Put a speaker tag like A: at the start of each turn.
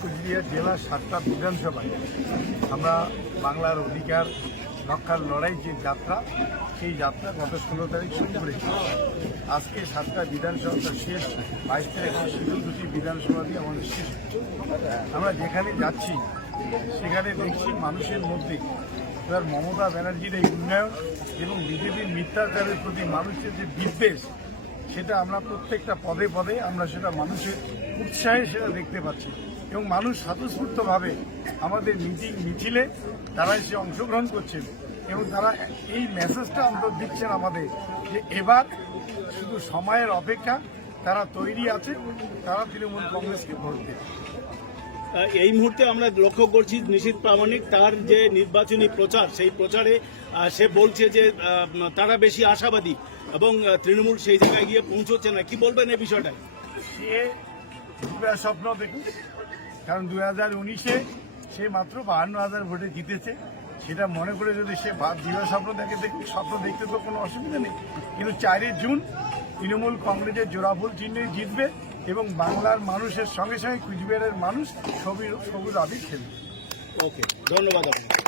A: কুচবিহার জেলার সাতটা বিধানসভায় আমরা বাংলার অধিকার রক্ষার লড়াই যে যাত্রা, সেই যাত্রা গত ষোলো তারিখ শুরু করেছি। আজকে সাতটা বিধানসভা শেষ, বাইশ তারিখ শুধু দুটি বিধানসভা দিয়ে আমাদের শেষ। আমরা যেখানে যাচ্ছি, সেখানে দেখছি মানুষের মধ্যে এবার মমতা ব্যানার্জির এই উন্নয়ন এবং বিজেপির মিথ্যাচারের প্রতি মানুষের যে বিদ্বেষ সেটা আমরা প্রত্যেকটা পদে পদে আমরা সেটা মানুষের উৎসাহে সেটা দেখতে পাচ্ছি। এবং মানুষ স্বতঃস্ফূর্তভাবে আমাদের মিটিং, মিছিলে তারা এসে অংশগ্রহণ করছেন এবং তারা এই মেসেজটা অন্তর দিচ্ছেন আমাদের যে এবার শুধু সময়ের অপেক্ষা তারা তৈরি আছে, তারা তৃণমূল কংগ্রেসকে ভোট দেবে।
B: এই মুহূর্তে আমরা লক্ষ্য করছি নিশীত প্রামাণিক, তার যে নির্বাচনী প্রচার, সেই প্রচারে সে বলছে যে তারা বেশি আশাবাদী এবং তৃণমূল সেই জায়গায় গিয়ে পৌঁছচ্ছে না। কি বলবেন এই বিষয়টা
A: সে স্বপ্ন দেখুন কারণ দু হাজার উনিশে সে মাত্র বাহান্ন হাজার ভোটে জিতেছে। সেটা মনে করে যদি সে দিবা স্বপ্ন দেখে দেখুন স্বপ্ন দেখতে তো কোনো অসুবিধা নেই। কিন্তু চারই জুন তৃণমূল কংগ্রেসের জোড়াফুল চিহ্নে জিতবে। এবং বাংলার মানুষের সঙ্গে সঙ্গে কুচবিহারের মানুষ সবুজ সবুজ আবির খেলবে
B: ওকে ধন্যবাদ আপনাকে।